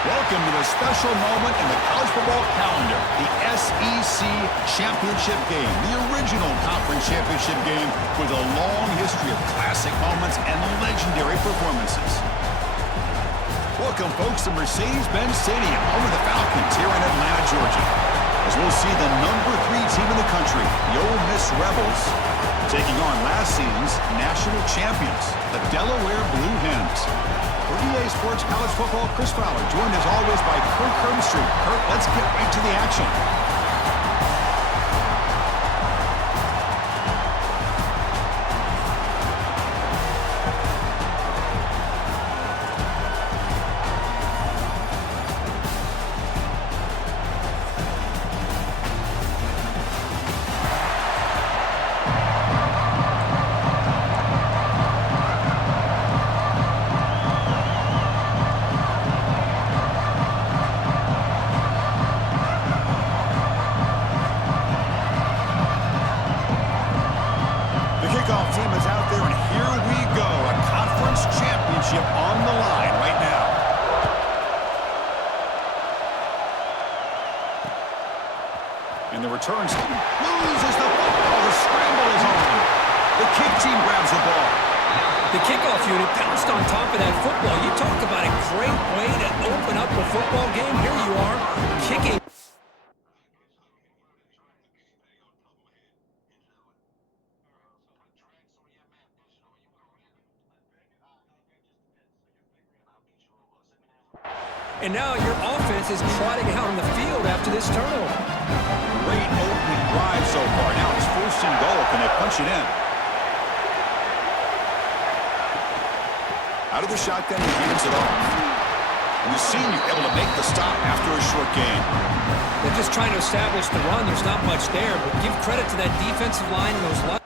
Welcome to a special moment in the college football calendar, the SEC Championship Game, the original conference championship game with a long history of classic moments and legendary performances. Welcome, folks, to Mercedes-Benz Stadium, home of the Falcons here in Atlanta, Georgia, as we'll see the #3 team in the country, the Ole Miss Rebels, taking on last season's national champions, the Delaware Blue Hens. For EA Sports College Football, Chris Fowler, joined as always by Kurt Kirkstreet. Kurt, let's get right to the action. Team is out there, and here we go. A conference championship on the line right now. And the returns loses the football. The scramble is on. The kick team grabs the ball. The kickoff unit pounced on top of that football. You talk about a great way to open up a football game. Here you are, kicking. And now your offense is trotting out on the field after this turnover. Great opening drive so far. Now it's 1st and goal. Can they punch it in? Out of the shotgun, he hands it off. And the senior able to make the stop after a short gain. They're just trying to establish the run. There's not much there, but give credit to that defensive line and those lines.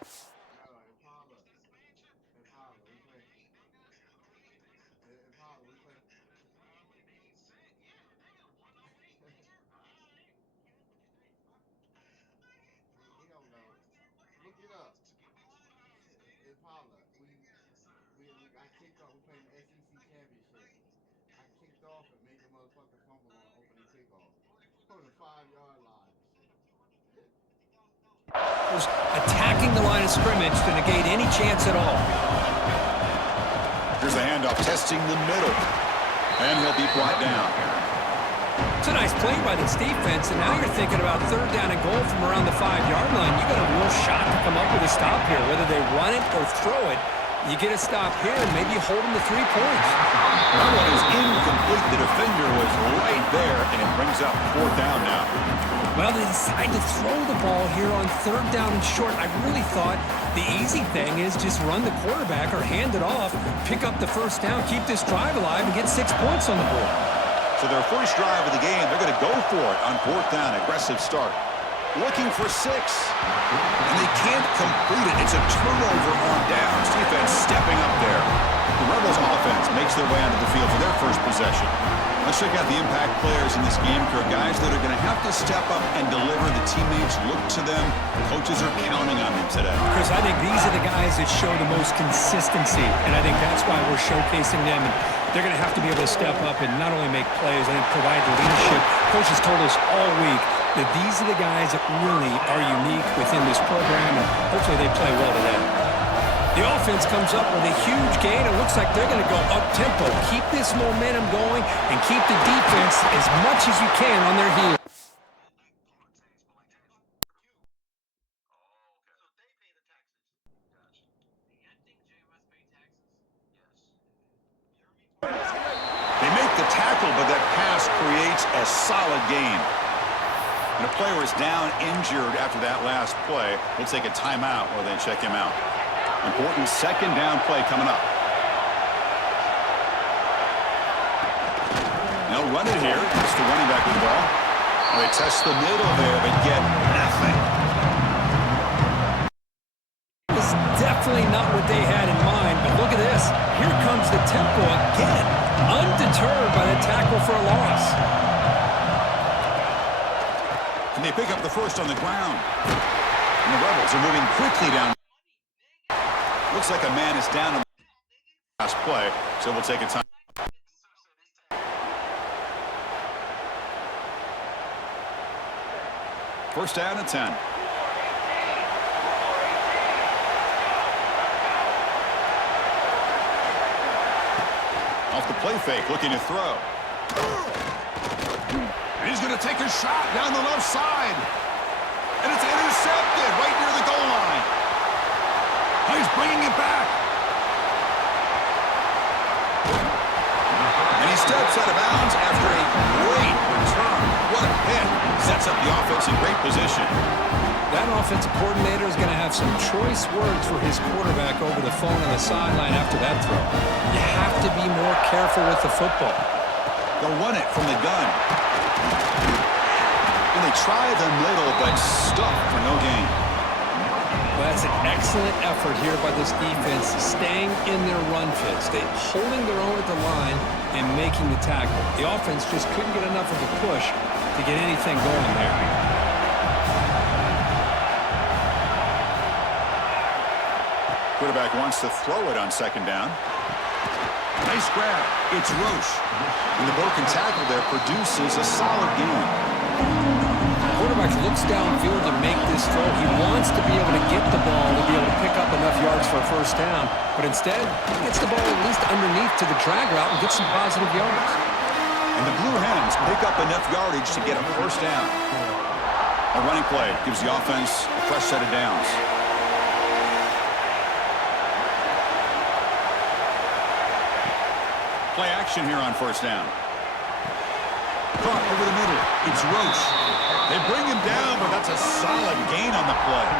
I kicked off. We played in the SEC championship. I kicked off and made the motherfucker fumble on opening kickoff on the 5-yard line. Was attacking the line of scrimmage to negate any chance at all. Here's the handoff, testing the middle, and he'll be brought down. It's a nice play by this defense, and now you're thinking about 3rd down and goal from around the 5-yard line. You got a real shot to come up with a stop here, whether they run it or throw it. You get a stop here, and maybe you hold them to 3 points. That one is incomplete. The defender was right there, and it brings up 4th down now. Well, they decide to throw the ball here on 3rd down and short. I really thought the easy thing is just run the quarterback or hand it off, pick up the 1st down, keep this drive alive, and get 6 points on the board. So their first drive of the game, they're going to go for it on 4th down. Aggressive start. Looking for 6. And they can't complete it. It's a turnover on downs. Defense stepping up there. The Rebels offense makes their way onto the field for their first possession. Let's check out the impact players in this game, Kurt. Guys that are going to have to step up and deliver. The teammates look to them. Coaches are counting on them today. Chris, I think these are the guys that show the most consistency, and I think that's why we're showcasing them. And they're going to have to be able to step up and not only make plays, I think provide the leadership. Coaches told us all week that these are the guys that really are unique within this program, and hopefully they play well today. The offense comes up with a huge gain. It looks like they're going to go up-tempo. Keep this momentum going and keep the defense as much as you can on their heels. They make the tackle, but that pass creates a solid gain. And a player is down injured after that last play. We'll take a timeout or then check him out. Important 2nd down play coming up. They'll run it here. It's the running back with the ball. They test the middle there, but get nothing. It's definitely not what they had in mind, but look at this. Here comes the tempo again. Undeterred by the tackle for a loss. And they pick up the 1st on the ground. And the Rebels are moving quickly down. Looks like a man is down on the last play, so we'll take a time. First down and 10. Off the play fake, looking to throw. And he's going to take a shot down the left side. And it's intercepted right near the goal line. Oh, he's bringing it back. And he steps out of bounds after a great return. What a hit. Sets up the offense in great position. That offensive coordinator is going to have some choice words for his quarterback over the phone on the sideline after that throw. You have to be more careful with the football. They'll run it from the gun. And they try the middle, but stuck for no gain. Well, that's an excellent effort here by this defense, staying in their run fits, holding their own at the line and making the tackle. The offense just couldn't get enough of a push to get anything going there. Quarterback wants to throw it on second down. Nice grab. It's Roche. And the broken tackle there produces a solid gain. Quarterback looks downfield to make this throw. He wants to be able to get the ball to be able to pick up enough yards for a first down. But instead, he gets the ball at least underneath to the drag route and gets some positive yards. And the Blue Hens pick up enough yardage to get a first down. A running play gives the offense a fresh set of downs. Play action here on first down. Caught over the middle. It's Roche. They bring him down, but that's a solid gain on the play.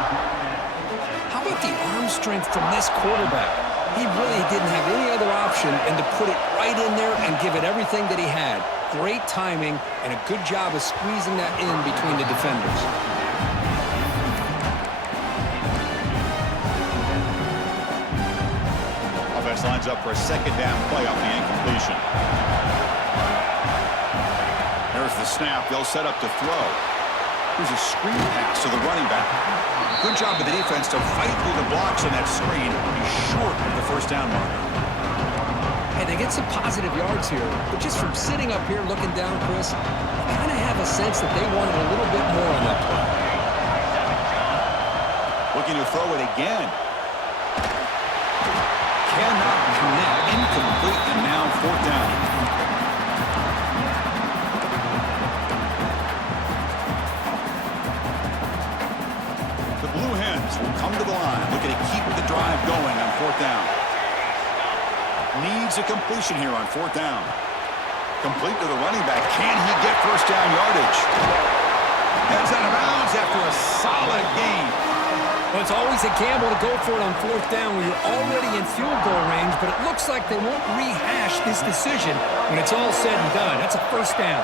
How about the arm strength from this quarterback? He really didn't have any other option than to put it right in there and give it everything that he had. Great timing and a good job of squeezing that in between the defenders. Lines up for a second down play off the incompletion. There's the snap. They'll set up to throw. Here's a screen pass to the running back. Good job of the defense to fight through the blocks on that screen. He's short of the first down marker. Hey, they get some positive yards here, but just from sitting up here looking down, Chris, I kind of have a sense that they wanted a little bit more on that play. Looking to throw it again. Cannot connect. Incomplete, and now fourth down. The Blue Hens will come to the line, looking to keep the drive going on fourth down. Needs a completion here on fourth down. Complete to the running back. Can he get first down yardage? Heads out of bounds after a solid gain. Well, it's always a gamble to go for it on fourth down when you're already in field goal range, but it looks like they won't rehash this decision when it's all said and done. That's a first down.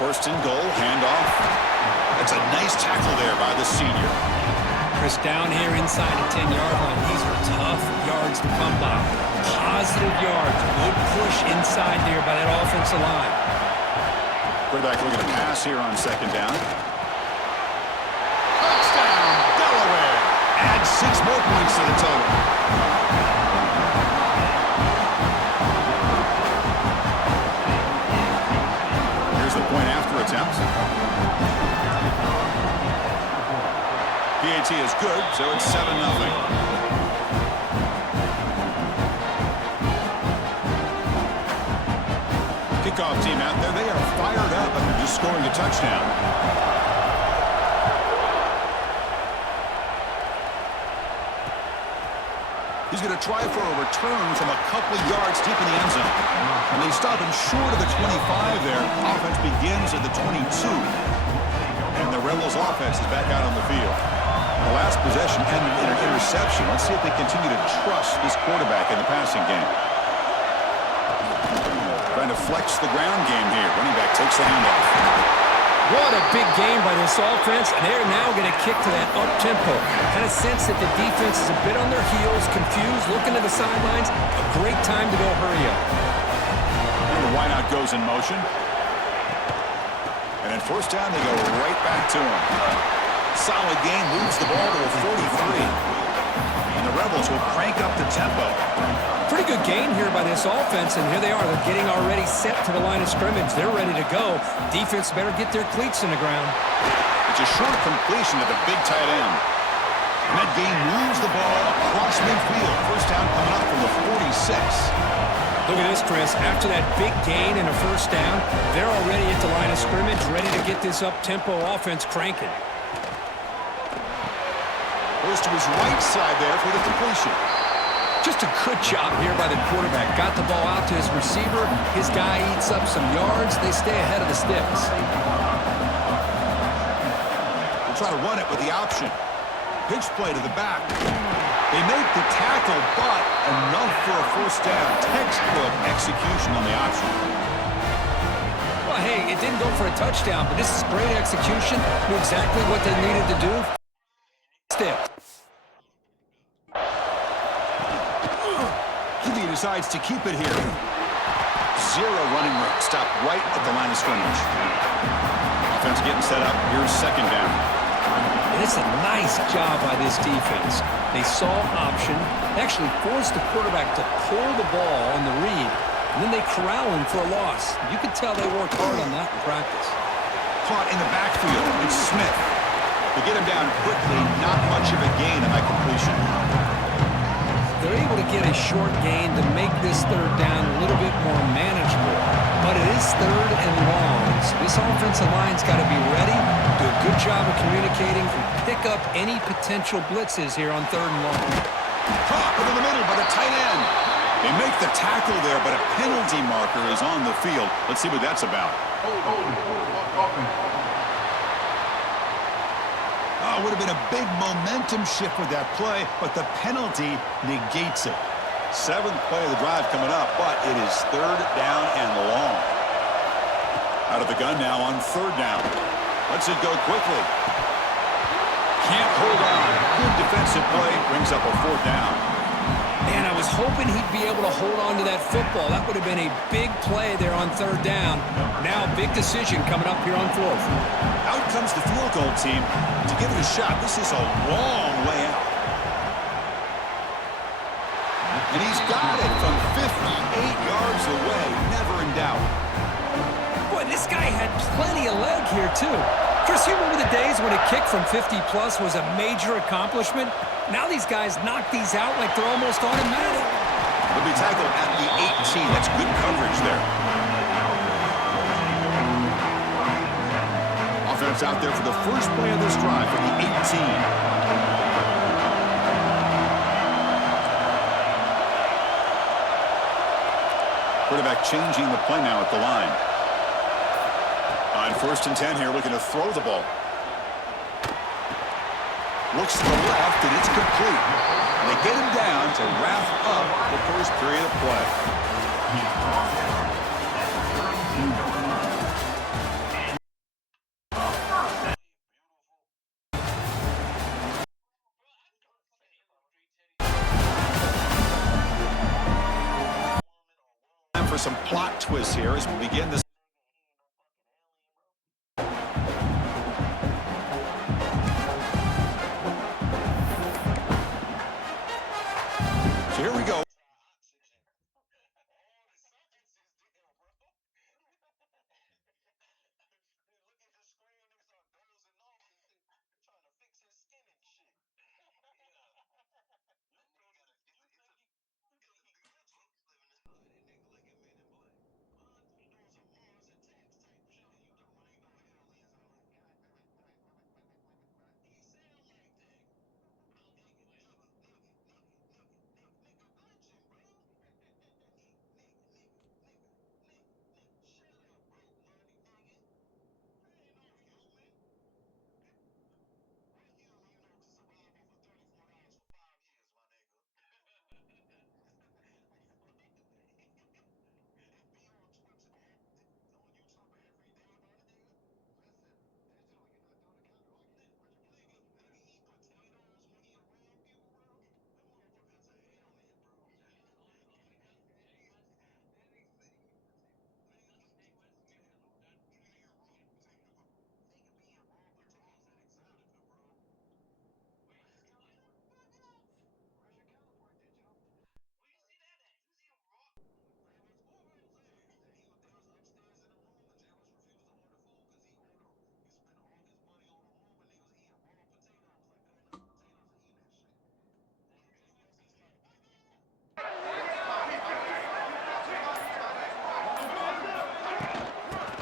First and goal, handoff. That's a nice tackle there by the senior. Chris, down here inside the 10-yard line, these are tough yards to come by. Positive yards, good push inside there by that offensive line. Quarterback looking to pass here on second down. Touchdown, Delaware. Add 6 more points to the total. Here's the point after attempt. PAT is good, so it's 7-0. Kickoff team out there, they are fired up after just scoring a touchdown. He's going to try for a return from a couple of yards deep in the end zone. And they stop him short of the 25 there. Offense begins at the 22. And the Rebels offense is back out on the field. The last possession ended in an interception. Let's see if they continue to trust this quarterback in the passing game. Trying to flex the ground game here. Running back takes the handoff. What a big game by this offense, and they're now going to kick to that up-tempo. Kind of sense that the defense is a bit on their heels, confused, looking to the sidelines. A great time to go hurry up. And the wideout goes in motion. And then first down, they go right back to him. Solid gain, moves the ball to a 43. And the Rebels will crank up the tempo. Pretty good gain here by this offense, and here they are. They're getting already set to the line of scrimmage. They're ready to go. Defense better get their cleats in the ground. It's a short completion to the big tight end. And that gain moves the ball across midfield. First down coming up from the 46. Look at this, Chris. After that big gain and a first down, they're already at the line of scrimmage, ready to get this up-tempo offense cranking. Goes to his right side there for the completion. Just a good job here by the quarterback. Got the ball out to his receiver. His guy eats up some yards. They stay ahead of the sticks. We'll try to run it with the option. Pitch play to the back. They make the tackle, but enough for a first down. Textbook execution on the option. Well, hey, it didn't go for a touchdown, but this is great execution. Knew exactly what they needed to do. Stick. He decides to keep it here. Zero running room. Stop right at the line of scrimmage. Offense getting set up. Here's second down. And it's a nice job by this defense. They saw option, actually forced the quarterback to pull the ball on the read, and then they corral him for a loss. You could tell they worked hard on that in practice. Caught in the backfield. It's Smith. They get him down quickly. Not much of a gain on that completion. They're able to get a short gain to make this third down a little bit more manageable. But it is third and long, so this offensive line's got to be ready, do a good job of communicating, and pick up any potential blitzes here on third and long. Caught in the middle by the tight end. They make the tackle there, but a penalty marker is on the field. Let's see what that's about. Oh, would have been a big momentum shift with that play, but the penalty negates it. Seventh play of the drive coming up, but it is third down and long. Out of the gun now on third down. Lets it go quickly. Can't hold on. Good defensive play. Brings up a fourth down. Man, I was hoping he'd be able to hold on to that football. That would have been a big play there on third down. Now, big decision coming up here on fourth. Out comes the field goal team to give it a shot. This is a long way out. And he's got it from 58 yards away. Never in doubt. Boy, this guy had plenty of leg here, too. Chris, you remember the days when a kick from 50-plus was a major accomplishment? Now these guys knock these out like they're almost automatic. He'll be tackled at the 18. That's good coverage there. Offense out there for the first play of this drive from the 18. Quarterback changing the play now at the line. On first and 10 here, looking to throw the ball. Looks to the left, and it's complete. And they get him down to wrap up the first period of play. Time for some plot twists here as we begin this. So here we go.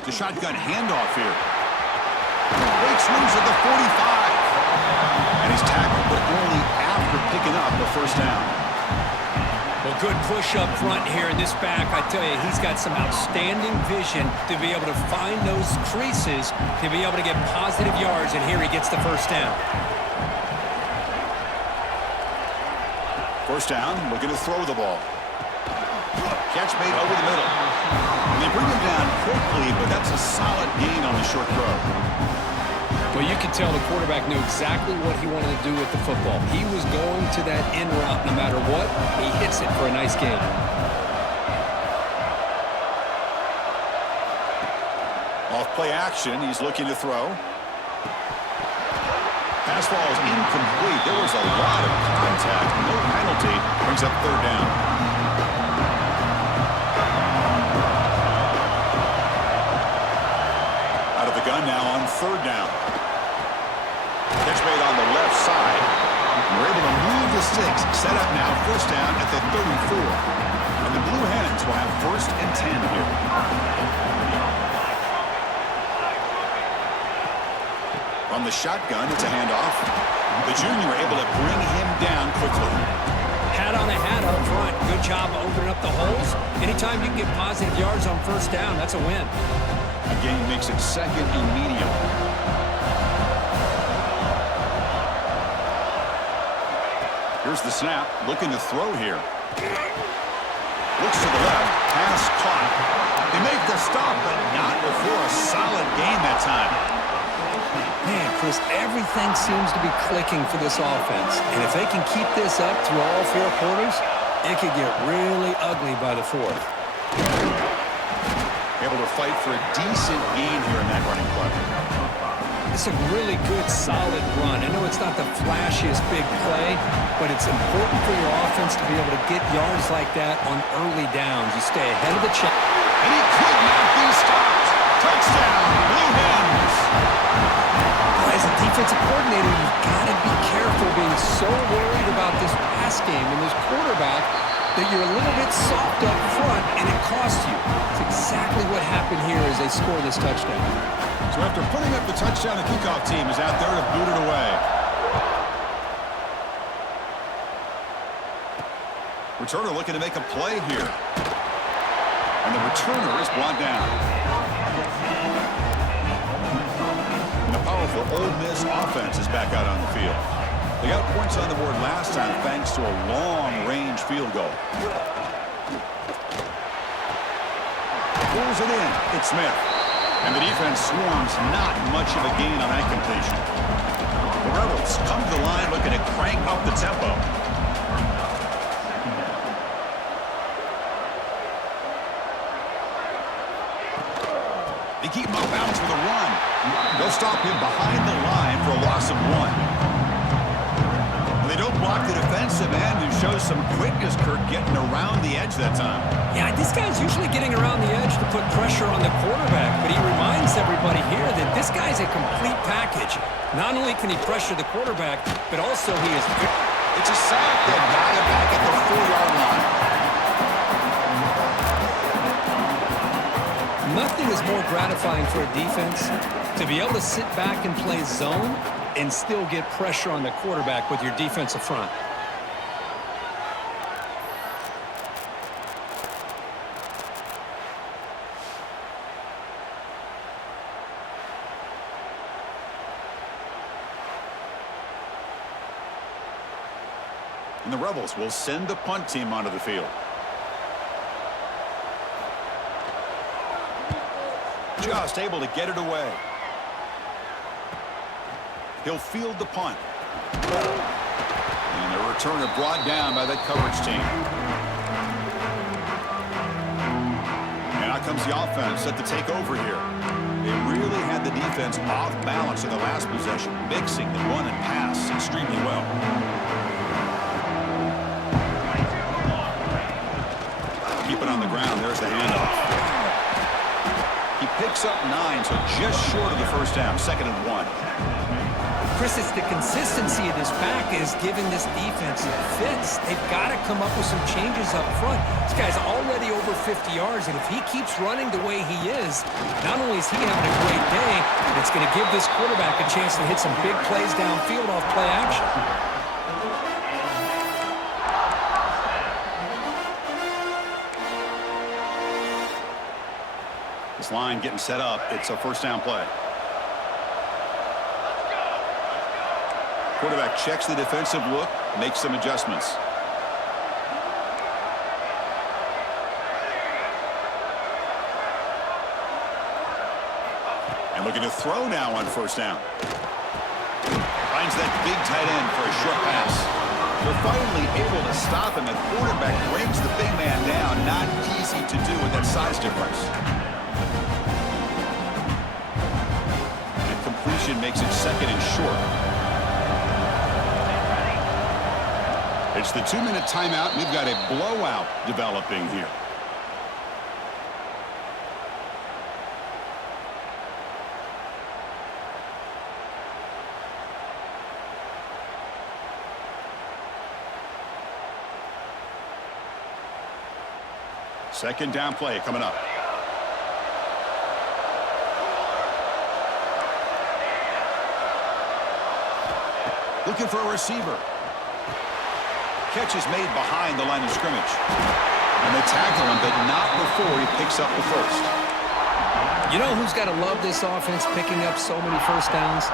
The shotgun handoff here. Breaks loose at the 45. And he's tackled, but only after picking up the first down. Well, good push up front here in this back. I tell you, he's got some outstanding vision to be able to find those creases, to be able to get positive yards, and here he gets the first down. First down, looking to throw the ball. Catch made over the middle. They bring him down quickly, but that's a solid gain on the short throw. Well, you can tell the quarterback knew exactly what he wanted to do with the football. He was going to that in route no matter what. He hits it for a nice gain. Off play action, he's looking to throw. Pass ball is incomplete. There was a lot of contact. No penalty. Brings up third down. Out of the gun now on third down. Catch made on the left side. We're able to move the sticks. Set up now, first down at the 34. And the Blue Hens will have first and 10 here. On the shotgun, it's a handoff. The junior able to bring him down quickly. Hat on a hat up front. Good job opening up the holes. Anytime you can get positive yards on first down, that's a win. Again, he makes it second and medium. Here's the snap, looking to throw here. Looks to the left, pass caught. They make the stop, but not before a solid gain that time. Man, Chris, everything seems to be clicking for this offense. And if they can keep this up through all four quarters, it could get really ugly by the fourth. Able to fight for a decent gain here in that running play. It's a really good, solid run. I know it's not the flashiest big play, but it's important for your offense to be able to get yards like that on early downs. You stay ahead of the chain. And he could not be stopped. Touchdown, Blue Hens. As a defensive coordinator, you've got to be careful being so worried about this pass game and this quarterback that you're a little bit soft up front, and it costs you. It's exactly what happened here as they score this touchdown. So after putting up the touchdown, the kickoff team is out there to boot it away. Returner looking to make a play here. And the returner is brought down. And the powerful Ole Miss offense is back out on the field. They got points on the board last time thanks to a long-range field goal. Pulls it in. It's Smith. And the defense swarms, not much of a gain on that completion. The Rebels come to the line looking to crank up the tempo. They keep him off balance with a run. They'll stop him behind the line for a loss of 1. They don't block the defensive end, who shows some quickness, Kirk, getting around the edge that time. Yeah, this guy's usually getting around the edge to put pressure on the quarterback, but he reminds everybody here that this guy's a complete package. Not only can he pressure the quarterback, but also he is... It's a sack that got him back at the 4-yard line. Nothing is more gratifying for a defense to be able to sit back and play zone and still get pressure on the quarterback with your defensive front. And the Rebels will send the punt team onto the field. Just able to get it away. He'll field the punt. And the returner brought down by that coverage team. And out comes the offense set to take over here. They really had the defense off balance in the last possession, mixing the run and pass extremely well. Keep it on the ground. There's the handoff. He picks up 9, so just short of the first down. 2nd and 1. Chris, it's the consistency of this back is giving this defense fits. They've got to come up with some changes up front. This guy's already over 50 yards, and if he keeps running the way he is, not only is he having a great day, but it's going to give this quarterback a chance to hit some big plays downfield off play action. This line getting set up. It's a first down play. Quarterback checks the defensive look, makes some adjustments. And looking to throw now on first down. Finds that big tight end for a short pass. They're finally able to stop him. The quarterback brings the big man down. Not easy to do with that size difference. And completion makes it second and short. It's the 2-minute timeout. We've got a blowout developing here. Second down play coming up. Looking for a receiver. Catch is made behind the line of scrimmage. And they tackle him, but not before he picks up the first. You know who's got to love this offense picking up so many first downs?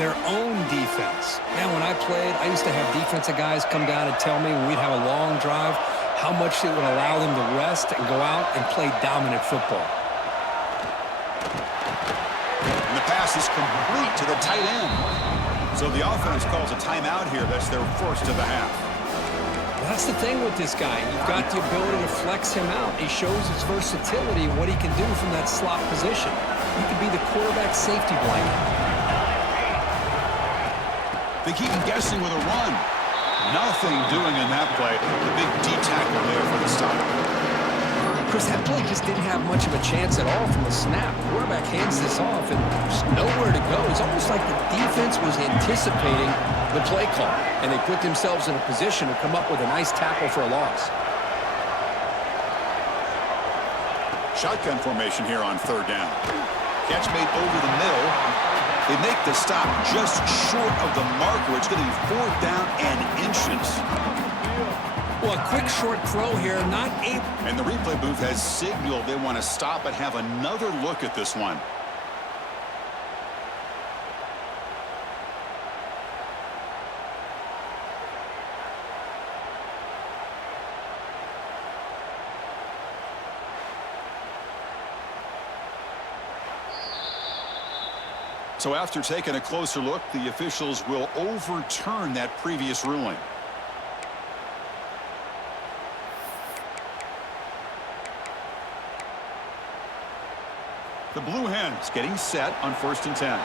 Their own defense. Man, when I played, I used to have defensive guys come down and tell me when we'd have a long drive how much it would allow them to rest and go out and play dominant football. And the pass is complete to the tight end. So the offense calls a timeout here. That's their first of the half. That's the thing with this guy. You've got the ability to flex him out. He shows his versatility and what he can do from that slot position. He could be the quarterback safety blanket. They keep him guessing with a run. Nothing doing in that play. The big D tackle there for the stop. Chris, that play just didn't have much of a chance at all from the snap. Quarterback hands this off and there's nowhere to go. It's almost like the defense was anticipating the play call, and they put themselves in a position to come up with a nice tackle for a loss. Shotgun formation here on third down. Catch made over the middle. They make the stop just short of the marker. It's going to be fourth down and inches. Well, a quick short throw here, not able. And the replay booth has signaled they want to stop and have another look at this one. So after taking a closer look, the officials will overturn that previous ruling. The Blue Hens getting set on 1st and 10.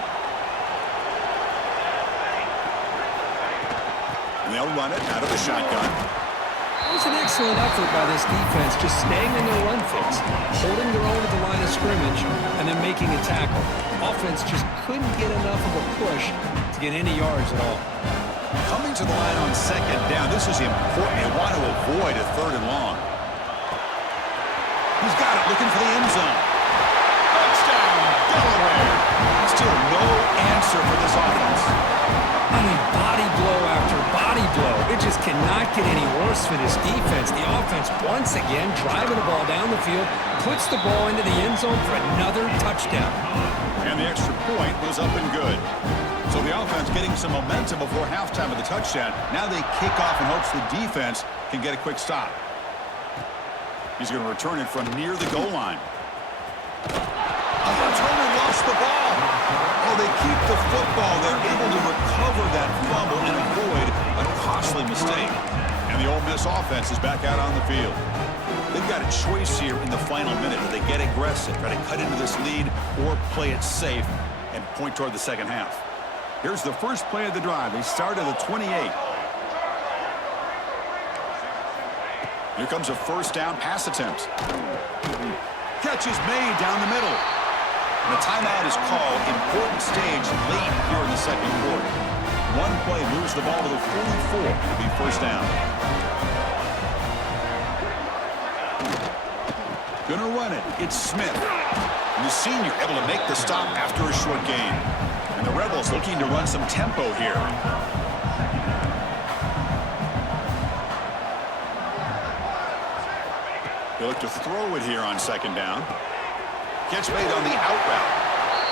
And they'll run it out of the shotgun. It was an excellent effort by this defense, just staying in their run fits, holding their own at the line of scrimmage, and then making a tackle. Offense just couldn't get enough of a push to get any yards at all. Coming to the line on second down, this is important. They want to avoid a third and long. He's got it, looking for the end zone. Touchdown, Delaware. Still no answer for this offense. I mean, body blow after body blow. It just cannot get any worse for this defense. The offense, once again, driving the ball down the field, puts the ball into the end zone for another touchdown. And the extra point was up and good. So the offense getting some momentum before halftime of the touchdown. Now they kick off in hopes the defense can get a quick stop. He's going to return it from near the goal line. The returner lost the ball. Oh, they keep the football. They're able to recover that fumble and avoid a costly mistake. And the Ole Miss offense is back out on the field. They've got a choice here in the final minute. Do they get aggressive, try to cut into this lead, or play it safe and point toward the second half? Here's the first play of the drive. They start at the 28. Here comes a first down pass attempt. Catch is made down the middle. And the timeout is called. Important stage late here in the second quarter. One play moves the ball to the 44. It'll be first down. Gonna run it. It's Smith. And the senior able to make the stop after a short gain. And the Rebels looking to run some tempo here. They look to throw it here on second down. Catch made on the out route.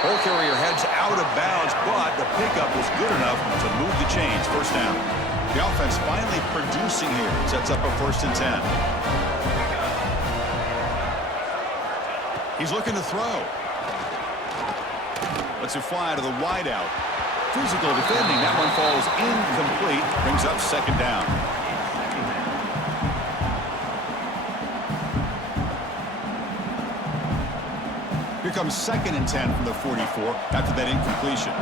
Ball carrier heads out of bounds, but the pickup was good enough to move the chains. First down. The offense finally producing here. Sets up a 1st and 10. He's looking to throw. Lets it fly to the wideout. Physical defending. That one falls incomplete. Brings up second down. Here comes 2nd and 10 from the 44 after that incompletion.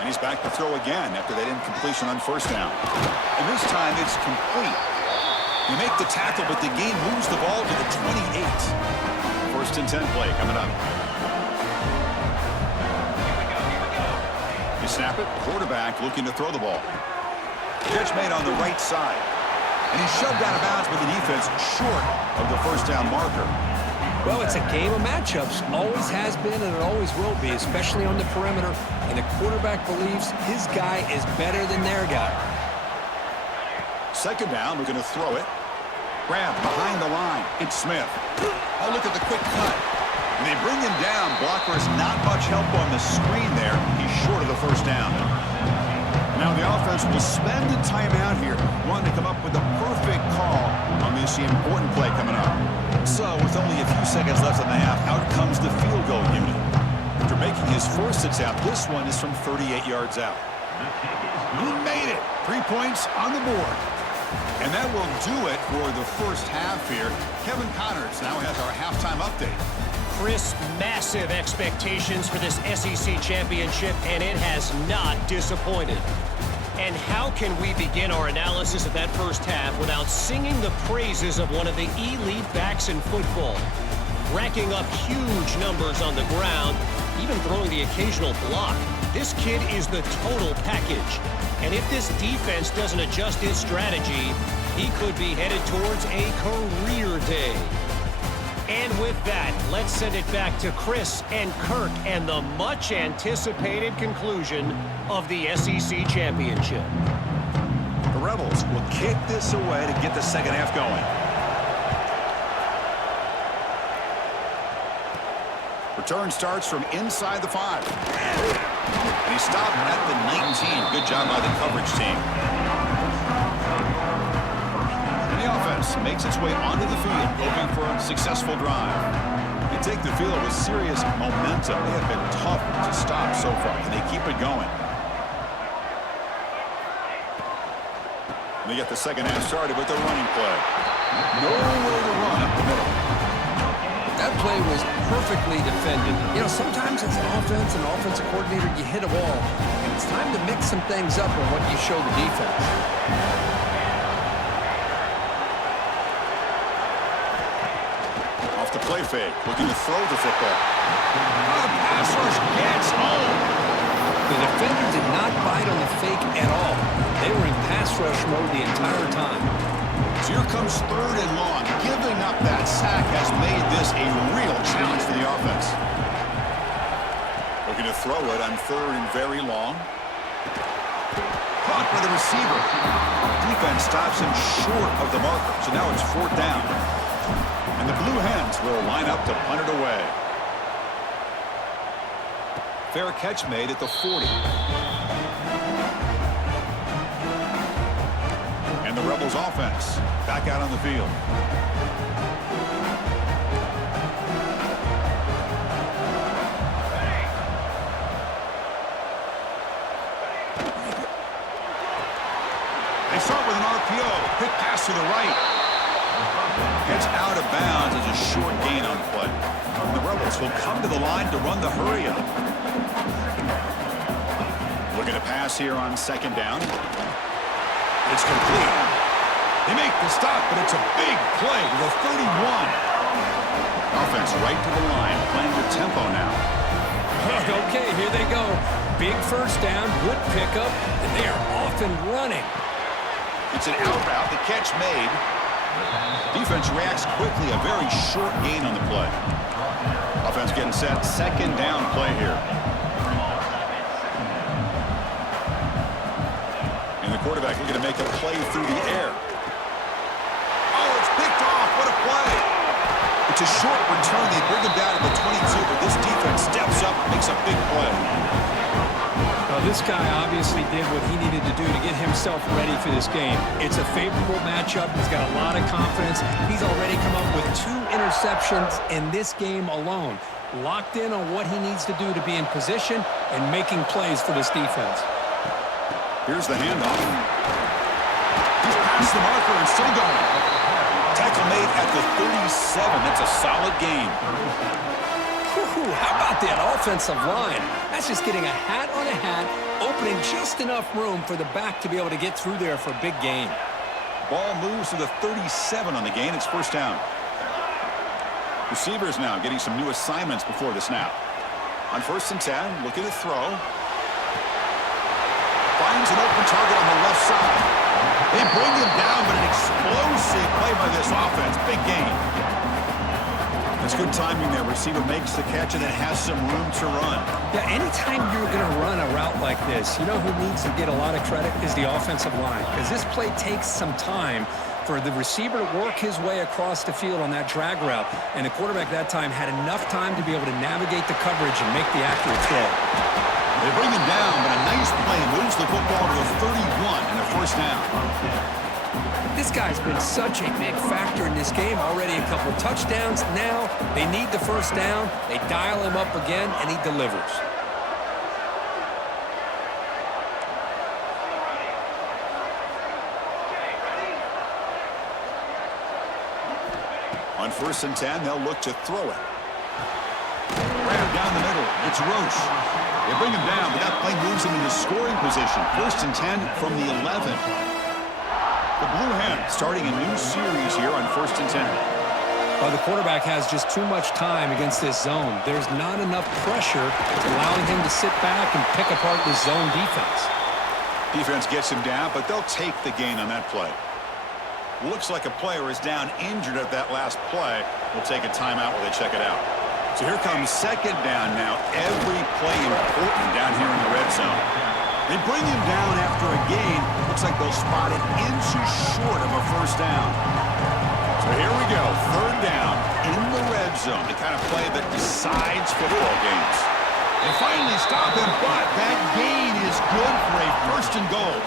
And he's back to throw again after that incompletion on first down. And this time it's complete. You make the tackle, but the game moves the ball to the 28. 1st and 10 play coming up. You snap it, quarterback looking to throw the ball. Catch made on the right side. And he's shoved out of bounds with the defense short of the first down marker. Well, it's a game of matchups. Always has been and it always will be, especially on the perimeter. And the quarterback believes his guy is better than their guy. Second down, we're going to throw it. Grab behind the line. It's Smith. Oh, look at the quick cut. And they bring him down. Blockers not much help on the screen there. He's short of the first down. Now the offense will spend the timeout here, wanting to come up with the perfect call on this important play coming up. So with only a few seconds left in the half, out comes the field goal unit. After making his first attempt, this one is from 38 yards out. He made it. 3 points on the board. And that will do it for the first half here. Kevin Connors now has our halftime update. Chris, massive expectations for this SEC championship, and it has not disappointed. And how can we begin our analysis of that first half without singing the praises of one of the elite backs in football? Racking up huge numbers on the ground, even throwing the occasional block. This kid is the total package. And if this defense doesn't adjust its strategy, he could be headed towards a career day. And with that, let's send it back to Chris and Kirk and the much-anticipated conclusion of the SEC championship. The Rebels will kick this away to get the second half going. Return starts from inside the 5. And he stopped at the 19. Good job by the coverage team. And the offense makes its way onto the field, hoping for a successful drive. They take the field with serious momentum. They have been tough to stop so far, and they keep it going. And they get the second half started with the running play. Nowhere to run up the middle. That play was perfectly defended. You know, sometimes as an offense and offensive coordinator, you hit a wall. And it's time to mix some things up on what you show the defense. Off the play fake, looking to throw the football. Oh, the pass rush gets home. The defender did not bite on the fake at all. They were in pass rush mode the entire time. So here comes 3rd and long. Giving up that sack has made this a real challenge for the offense. Looking to throw it on 3rd and very long. Caught by the receiver. Defense stops him short of the marker. So now it's 4th down. And the Blue Hens will line up to punt it away. Fair catch made at the 40. And the Rebels offense back out on the field. They start with an RPO. Quick pass to the right. Gets out of bounds as a short gain on the play. And the Rebels will come to the line to run the hurry up. Looking to pass here on 2nd down. It's complete. They make the stop, but it's a big play to the 31. Offense right to the line, playing with tempo now. Okay, here they go. Big first down, good pickup, and they are off and running. It's an out route, the catch made. Defense reacts quickly, a very short gain on the play. Offense getting set, second down play here. And the quarterback looking to make a play through the air. Oh, it's picked off, what a play. It's a short return, they bring him down to the 22, but this defense steps up and makes a big play. Well, this guy obviously did what he needed to do to get himself ready for this game. It's a favorable matchup. He's got a lot of confidence. He's already come up with 2 interceptions in this game alone. Locked in on what he needs to do to be in position and making plays for this defense. Here's the handoff. He's past the marker and still going. Tackle made at the 37. That's a solid gain. How about that offensive line? That's just getting a hat on a hat, opening just enough room for the back to be able to get through there for a big gain. Ball moves to the 37 on the gain. It's first down. Receivers now getting some new assignments before the snap. On 1st and 10, looking to throw. Finds an open target on the left side. They bring him down, but an explosive play by this offense. Big gain. That's good timing there. Receiver makes the catch and then has some room to run. Yeah, anytime you're going to run a route like this, you know who needs to get a lot of credit is the offensive line, because this play takes some time for the receiver to work his way across the field on that drag route, and the quarterback that time had enough time to be able to navigate the coverage and make the accurate throw. They bring him down, but a nice play moves the football to the 31 and a first down. This guy's been such a big factor in this game. Already a couple touchdowns. Now they need the first down. They dial him up again, and he delivers. On 1st and 10, they'll look to throw it. Right down the middle. It's Roche. They bring him down, but that play moves him into scoring position. 1st and 10 from the 11. The Blue Hens starting a new series here on 1st and 10. Well, the quarterback has just too much time against this zone. There's not enough pressure allowing him to sit back and pick apart this zone defense. Defense gets him down, but they'll take the gain on that play. Looks like a player is down injured at that last play. We'll take a timeout while they check it out. So here comes second down now. Every play important down here in the red zone. They bring him down after a gain. Looks like they'll spot it inches short of a first down. So here we go. 3rd down in the red zone. The kind of play that decides football games. They finally stop him, but that gain is good for a 1st and goal.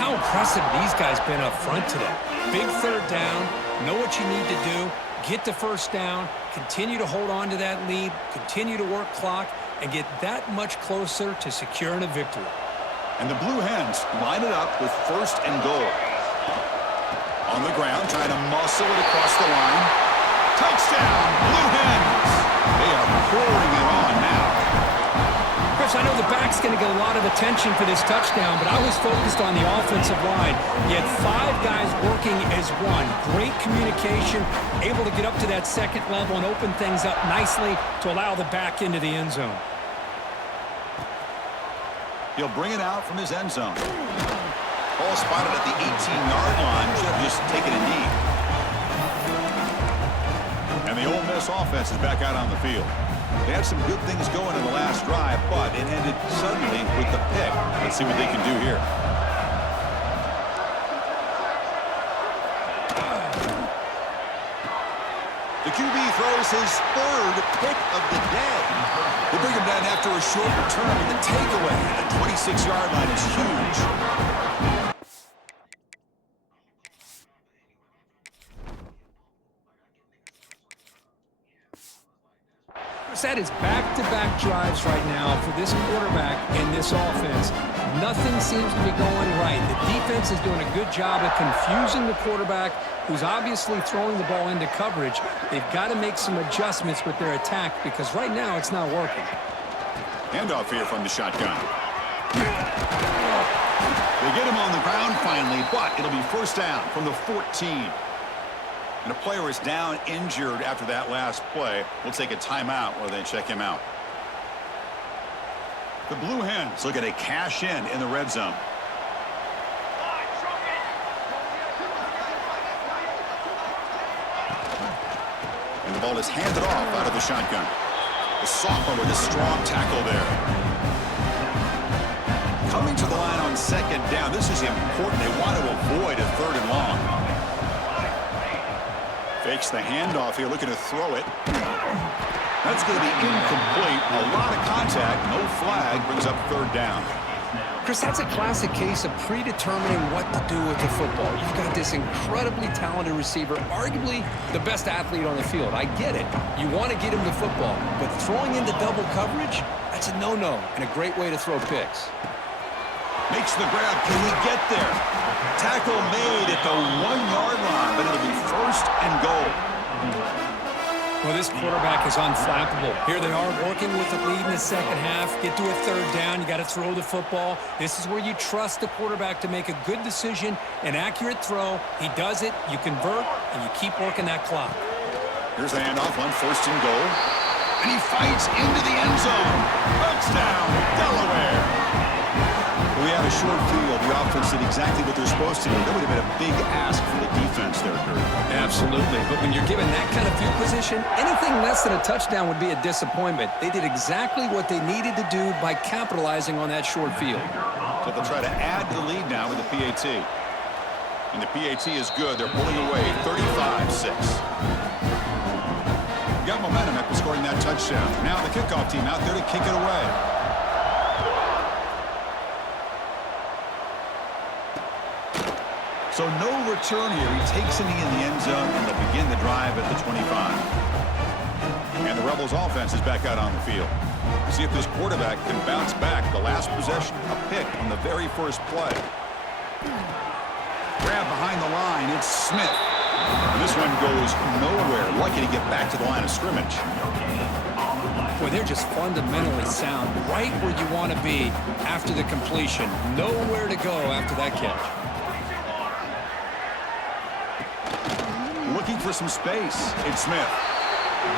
How impressive these guys been up front today. Big 3rd down. Know what you need to do. Get the first down. Continue to hold on to that lead. Continue to work clock. And get that much closer to securing a victory. And the Blue Hens line it up with 1st and goal. On the ground, trying to muscle it across the line. Touchdown, Blue Hens! They are pouring it on now. Chris, I know the back's going to get a lot of attention for this touchdown, but I was focused on the offensive line. You had 5 guys working as one. Great communication, able to get up to that 2nd level and open things up nicely to allow the back into the end zone. He'll bring it out from his end zone. Ball spotted at the 18-yard line. Should have just taken a knee. And the Ole Miss offense is back out on the field. They had some good things going in the last drive, but it ended suddenly with the pick. Let's see what they can do here. The QB throws his 3rd pick of the day. They bring him down after a short return, and the takeaway at the 26-yard line is huge. That is back-to-back drives right now for this quarterback and this offense. Nothing seems to be going right. The defense is doing a good job of confusing the quarterback, who's obviously throwing the ball into coverage. They've got to make some adjustments with their attack because right now it's not working. Handoff here from the shotgun. They They get him on the ground finally, but it'll be first down from the 14. And a player is down injured after that last play. We'll take a timeout while they check him out. The Blue Hens look at a cash in the red zone. And the ball is handed off out of the shotgun. The sophomore with a strong tackle there. Coming to the line on second down. This is important. They want to avoid a 3rd and long. Fakes the handoff here, looking to throw it. That's going to be incomplete. A lot of contact. No flag. Brings up 3rd down. Chris, that's a classic case of predetermining what to do with the football. You've got this incredibly talented receiver, arguably the best athlete on the field. I get it. You want to get him the football, but throwing into double coverage, that's a no-no and a great way to throw picks. Makes the grab. Can he get there? Tackle made at the 1-yard line, but it'll be 1st and goal. Well, this quarterback is unflappable. Here they are working with the lead in the second half. Get to a 3rd down. You got to throw the football. This is where you trust the quarterback to make a good decision, an accurate throw. He does it, you convert, and you keep working that clock. Here's the handoff on 1st and goal. And he fights into the end zone. Touchdown, Delaware. We had a short field. The offense did exactly what they're supposed to do. That would have been a big ask for the defense there, Kurt. Absolutely. But when you're given that kind of field position, anything less than a touchdown would be a disappointment. They did exactly what they needed to do by capitalizing on that short field. So they'll try to add to the lead now with the PAT. And the PAT is good. They're pulling away 35-6. Got momentum after scoring that touchdown. Now the kickoff team out there to kick it away. So no return here. He takes it in the end zone, and they'll begin the drive at the 25. And the Rebels offense is back out on the field. See if this quarterback can bounce back. The last possession, a pick on the very first play. Grab behind the line. It's Smith. And this one goes nowhere. Lucky to get back to the line of scrimmage. Boy, they're just fundamentally sound. Right where you want to be after the completion. Nowhere to go after that catch. Looking for some space. It's Smith.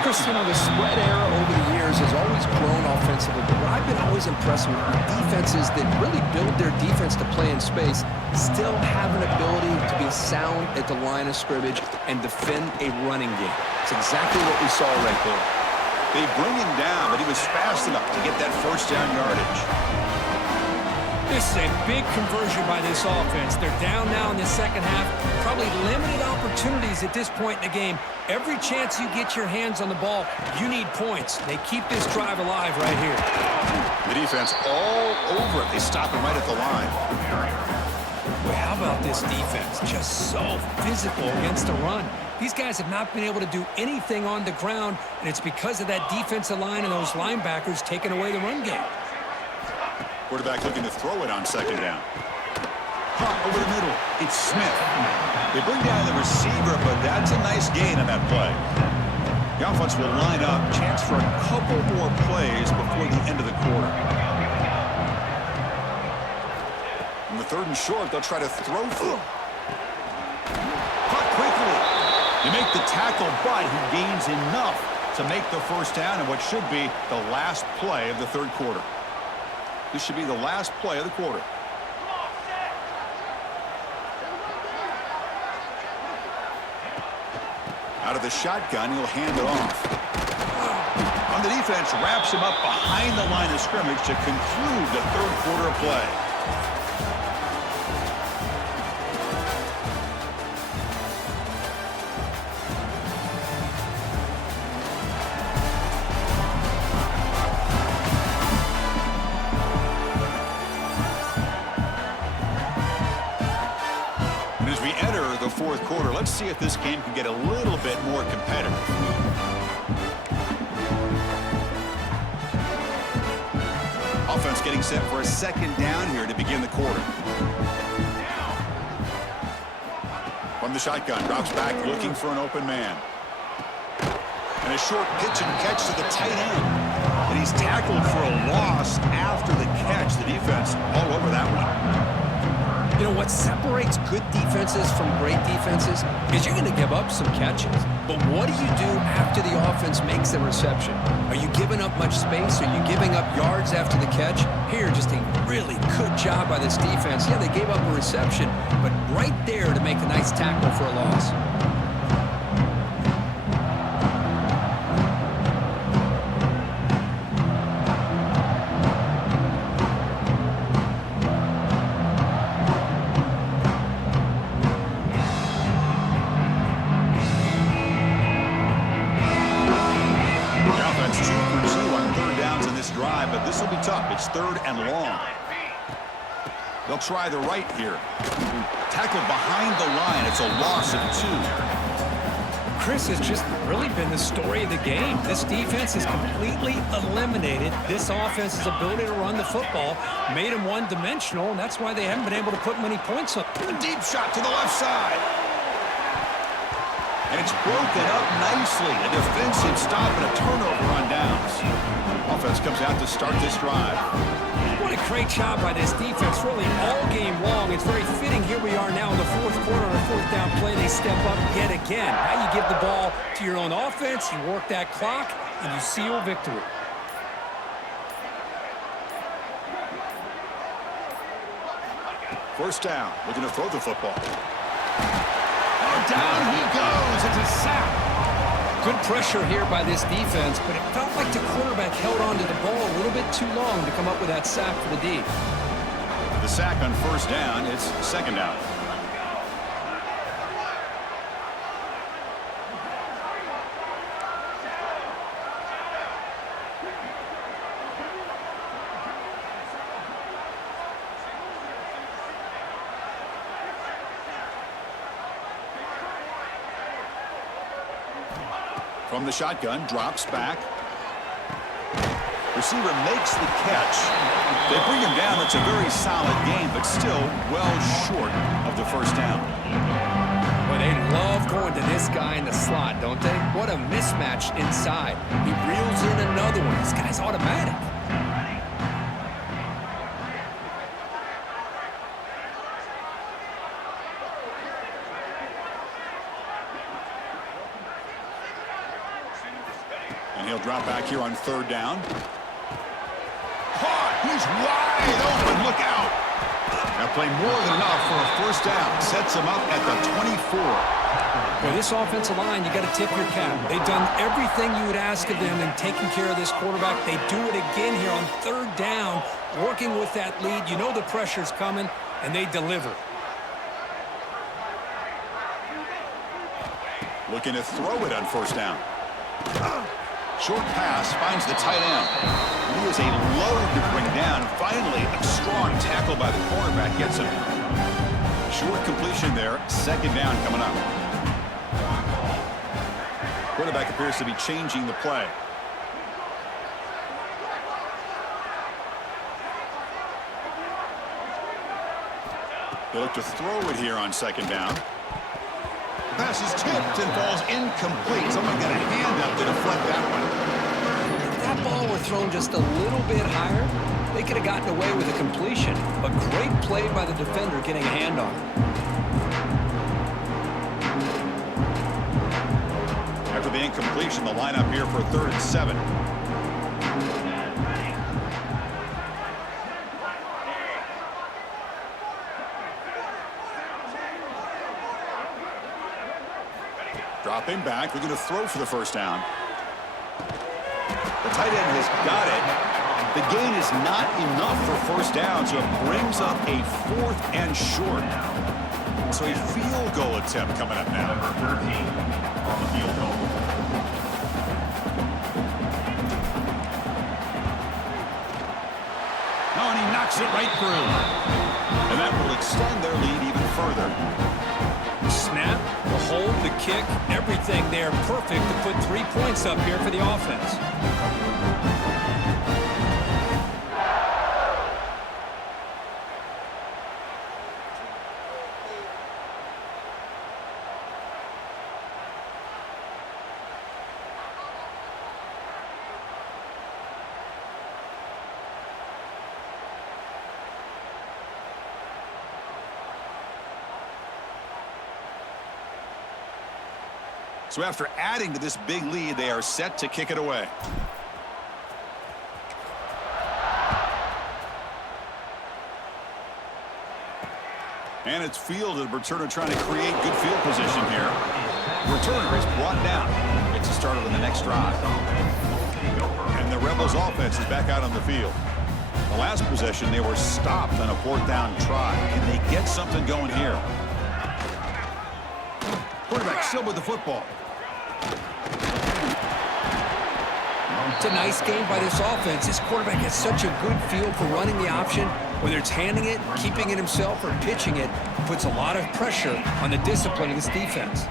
Chris, you know, the spread era over the years has always grown offensively, but what I've been always impressed with defenses that really build their defense to play in space still have an ability to be sound at the line of scrimmage and defend a running game. It's exactly what we saw right there. They bring him down, but he was fast enough to get that 1st down yardage. This is a big conversion by this offense. They're down now in the second half. Probably limited opportunities at this point in the game. Every chance you get your hands on the ball, you need points. They keep this drive alive right here. The defense all over it. They stop him right at the line. Well, how about this defense? Just so physical against the run. These guys have not been able to do anything on the ground, and it's because of that defensive line and those linebackers taking away the run game. Quarterback looking to throw it on 2nd down. Hot over the middle. It's Smith. They bring down the receiver, but that's a nice gain on that play. The offense will line up. Chance for a couple more plays before the end of the quarter. On the 3rd and short, they'll try to throw for it. Caught quickly. You make the tackle, but he gains enough to make the 1st down in what should be the last play of the 3rd quarter. This should be the last play of the quarter. Out of the shotgun, he'll hand it off. On the defense, wraps him up behind the line of scrimmage to conclude the 3rd quarter of play. The 4th quarter. Let's see if this game can get a little bit more competitive. Offense getting set for a 2nd down here to begin the quarter. From the shotgun, drops back looking for an open man. And a short pitch and catch to the tight end. And he's tackled for a loss after the catch. The defense all over that one. You know, what separates good defenses from great defenses is you're going to give up some catches. But what do you do after the offense makes the reception? Are you giving up much space? Are you giving up yards after the catch? Here, just a really good job by this defense. Yeah, they gave up a reception, but right there to make a nice tackle for a loss. But this will be tough. It's 3rd and long. They'll try the right here. Tackled behind the line. It's a loss of 2. Chris has just really been the story of the game. This defense has completely eliminated this offense's ability to run the football, made them one-dimensional, and that's why they haven't been able to put many points up. A deep shot to the left side. And it's broken up nicely. A defensive stop and a turnover on downs. Offense comes out to start this drive. What a great job by this defense, really all game long. It's very fitting. Here we are now in the 4th quarter on a 4th down play. They step up yet again. Now you give the ball to your own offense, you work that clock, and you seal victory. First down, looking to throw the football. Down he goes. It's a sack. Good pressure here by this defense, but it felt like the quarterback held on to the ball a little bit too long to come up with that sack for the D. The sack on first down, it's 2nd down. From the shotgun, drops back. Receiver makes the catch. They bring him down. That's a very solid game, but still well short of the first down. Well, they love going to this guy in the slot, don't they? What a mismatch inside. He reels in another one. This guy's automatic. And he'll drop back here on 3rd down. Caught! He's wide open. Look out! That play more than enough for a first down. Sets him up at the 24. Well, this offensive line, you got to tip your cap. They've done everything you would ask of them in taking care of this quarterback. They do it again here on 3rd down, working with that lead. You know the pressure's coming, and they deliver. Looking to throw it on first down. Short pass finds the tight end. He is a load to bring down. Finally, a strong tackle by the cornerback gets him. Short completion there. 2nd down coming up. Quarterback appears to be changing the play. They look to throw it here on 2nd down. The pass is tipped and falls incomplete. Someone got a hand up to deflect that one. If that ball were thrown just a little bit higher, they could have gotten away with a completion. But great play by the defender getting a hand on it. After the incompletion, the lineup here for 3rd and 7. Dropping back, looking to throw for the first down. The tight end has got it. The gain is not enough for first down, so it brings up a 4th and short. So a field goal attempt coming up now. Number 13 on the field goal. Oh, and he knocks it right through. And that will extend their lead even further. Snap, the hold, the kick, everything there perfect to put 3 points up here for the offense. So after adding to this big lead, they are set to kick it away. And it's fielded. Returner trying to create good field position here. Returner is brought down. Gets a start on the next drive. And the Rebels offense is back out on the field. The last possession, they were stopped on a 4th down try. Can they get something going here? Quarterback still with the football. It's a nice game by this offense. This quarterback has such a good feel for running the option. Whether it's handing it, keeping it himself, or pitching it, puts a lot of pressure on the discipline of this defense.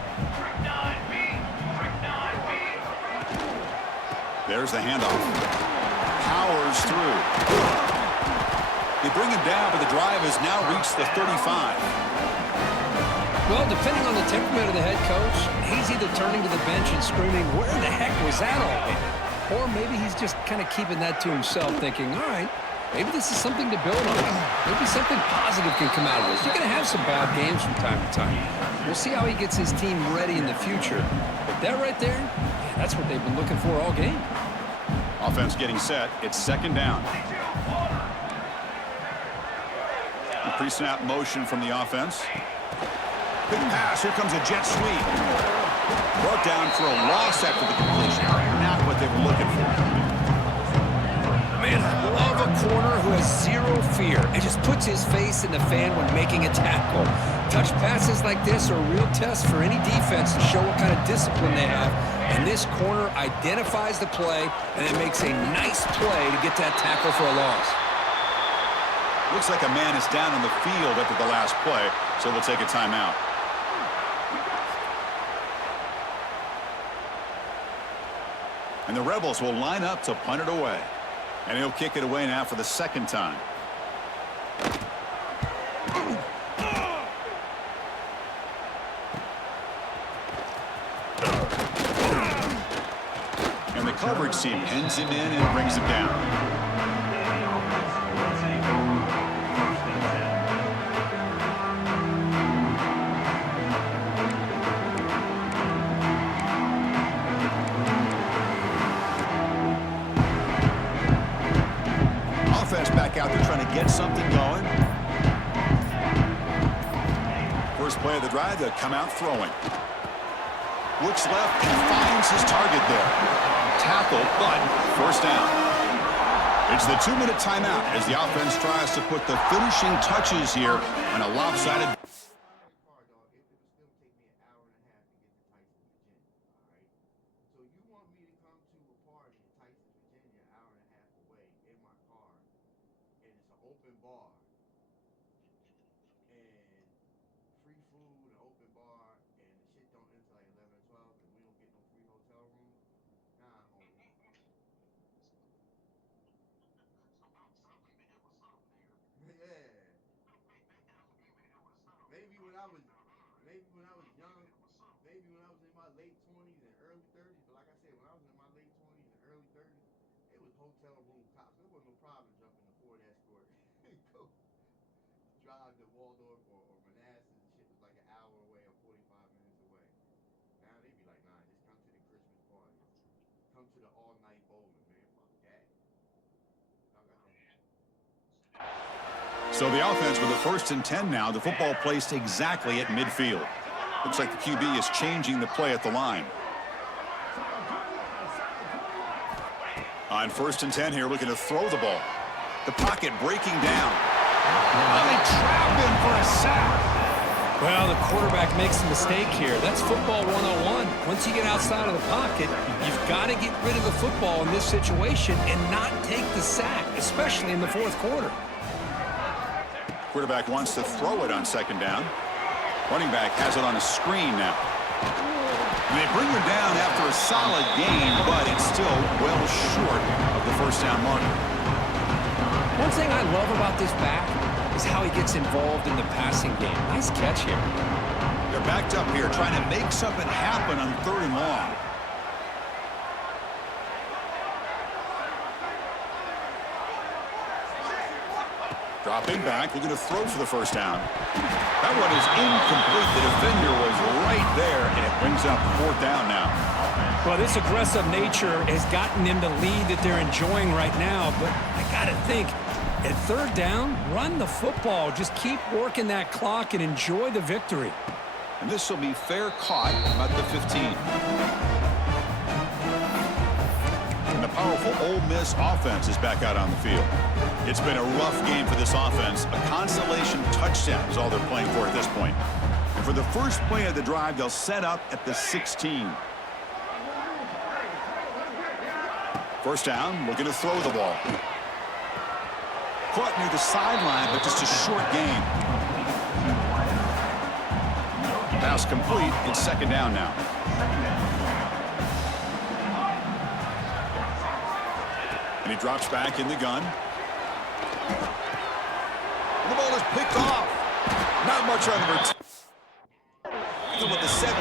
There's the handoff. Powers through. They bring him down, but the drive has now reached the 35. Well, depending on the temperament of the head coach, he's either turning to the bench and screaming, where the heck was that all day? Or maybe he's just kind of keeping that to himself, thinking, all right, maybe this is something to build on. Maybe something positive can come out of this. You're going to have some bad games from time to time. We'll see how he gets his team ready in the future. But that right there, man, that's what they've been looking for all game. Offense getting set. It's 2nd down. Pre-snap motion from the offense. Big pass. Here comes a jet sweep. Brought down for a loss after the completion. Not what they were looking for. Man, I love a corner who has zero fear and just puts his face in the fan when making a tackle. Touch passes like this are a real test for any defense to show what kind of discipline they have. And this corner identifies the play and then makes a nice play to get that tackle for a loss. Looks like a man is down on the field after the last play, so we'll take a timeout. And the Rebels will line up to punt it away. And he'll kick it away now for the 2nd time. And the coverage team pins him in and brings him down. Back out there trying to get something going. First play of the drive, they'll come out throwing. Looks left and finds his target there. Tackle, but 1st down. It's the 2-minute timeout as the offense tries to put the finishing touches here on a lopsided. Open bar and free food and open bar and the shit don't end till like 11 or 12 and we don't get no free hotel room. Nah, homie. Yeah. Maybe when I was young, maybe when I was in my late 20s and early 30s, but like I said, when I was in my late 20s and early 30s, it was hotel room cops. There wasn't no problem jumping the Ford Escort. Go drive to Waldorf or Manassas and shit was like an hour away or 45 minutes away. Now they be like, nah, just come to the Christmas party. Come to the all-night bowling, man. Fuck that. So the offense with a 1st and 10 now. The football placed exactly at midfield. Looks like the QB is changing the play at the line. On 1st and 10 here, looking to throw the ball. The pocket breaking down. They trap him for a sack. Well, the quarterback makes a mistake here. That's football 101. Once you get outside of the pocket, you've got to get rid of the football in this situation and not take the sack, especially in the 4th quarter. Quarterback wants to throw it on 2nd down. Running back has it on a screen now. And they bring him down after a solid gain, but it's still well short of the 1st down marker. One thing I love about this back is how he gets involved in the passing game. Nice catch here. They're backed up here trying to make something happen on 3rd and long. Dropping back, looking to throw for the 1st down. That one is incomplete. The defender was right there, and it Brings up 4th down now. Well, this aggressive nature has gotten them the lead that they're enjoying right now, but I got to think, at 3rd down, run the football. Just keep working that clock and enjoy the victory. And this will be fair caught about the 15. And the powerful Ole Miss offense is back out on the field. It's been a rough game for this offense. A consolation touchdown is all they're playing for at this point. And for the first play of the drive, they'll set up at the 16. 1st down, looking to throw the ball. Caught near the sideline, but just a short gain. Pass complete. It's 2nd down now. And he drops back in the gun. And the ball is picked off. Not much on the return. With the 17,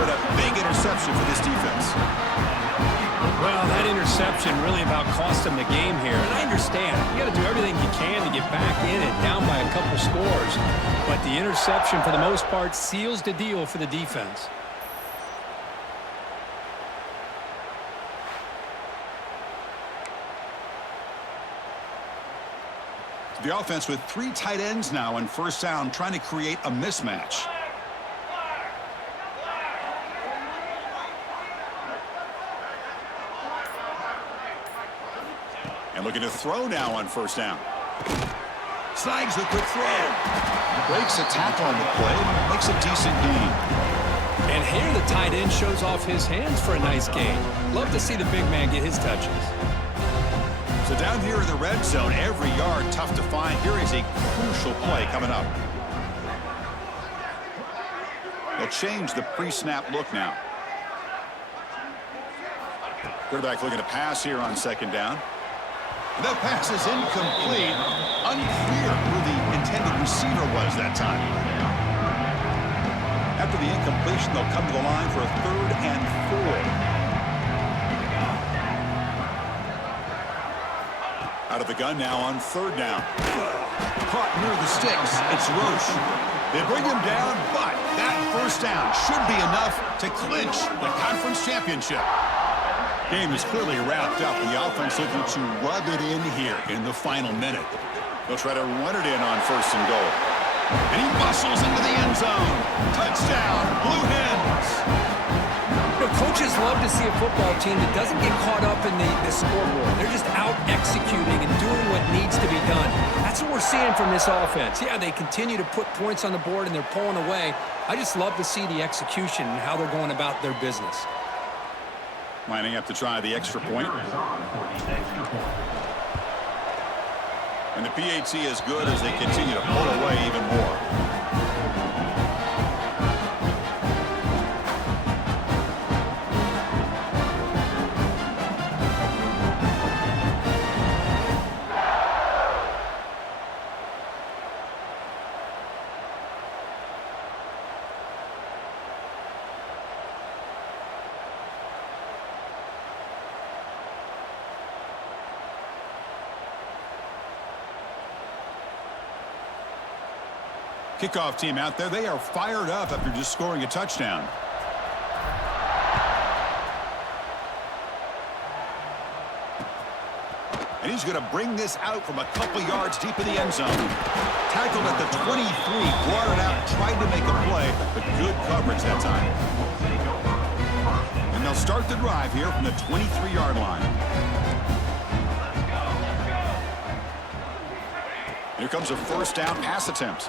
but a big interception for this defense. Well, that interception really about cost them the game here. And I understand. You got to do everything you can to get back in and down by a couple scores. But the interception, for the most part, seals the deal for the defense. The offense with 3 tight ends now on 1st down, trying to create a mismatch. And looking to throw now on 1st down. Snags the quick throw. Breaks a tackle on the play. Makes a decent gain. And here the tight end shows off his hands for a nice gain. Love to see the big man get his touches. So down here in the red zone, every yard tough to find. Here is a crucial play coming up. They'll change the pre-snap look now. Quarterback looking to pass here on 2nd down. The pass is incomplete. Unclear who the intended receiver was that time. After the incompletion, they'll come to the line for a 3rd and 4. Out of the gun now on 3rd down. Caught near the sticks. It's Roche. They bring him down, but that 1st down should be enough to clinch the conference championship. Game is clearly wrapped up, and the offense looking to rub it in here in the final minute. They'll try to run it in on 1st and goal. And he bustles into the end zone. Touchdown, Blue Hens. You know, coaches love to see a football team that doesn't get caught up in the scoreboard. They're just out executing and doing what needs to be done. That's what we're seeing from this offense. Yeah, they continue to put points on the board and they're pulling away. I just love to see the execution and how they're going about their business. Lining up to try the extra point. And the PAT is good as they continue to pull away even more. Kickoff team out there. They are fired up after just scoring a touchdown. And he's going to bring this out from a couple yards deep in the end zone. Tackled at the 23, brought it out, tried to make a play, but good coverage that time. And they'll start the drive here from the 23-yard line. Here comes a 1st down pass attempt.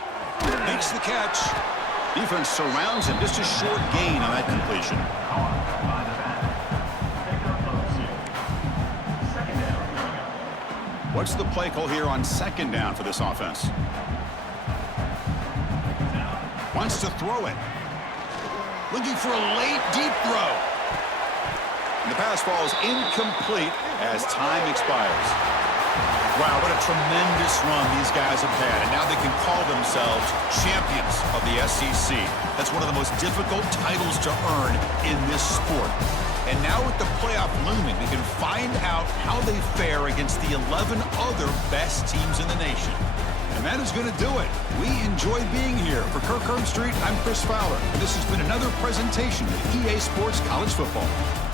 Makes the catch. Defense surrounds him. Just a short gain on that completion. What's the play call here on 2nd down for this offense? Wants to throw it. Looking for a late deep throw. And the pass falls incomplete as time expires. Wow, what a tremendous run these guys have had, and now they can call themselves champions of the SEC. That's one of the most difficult titles to earn in this sport. And now with the playoff looming, they can find out how they fare against the 11 other best teams in the nation. And And that is going to do it. We enjoyed being here. For Kirk Herbstreit, I'm Chris Fowler. And this has been another presentation of EA Sports College Football.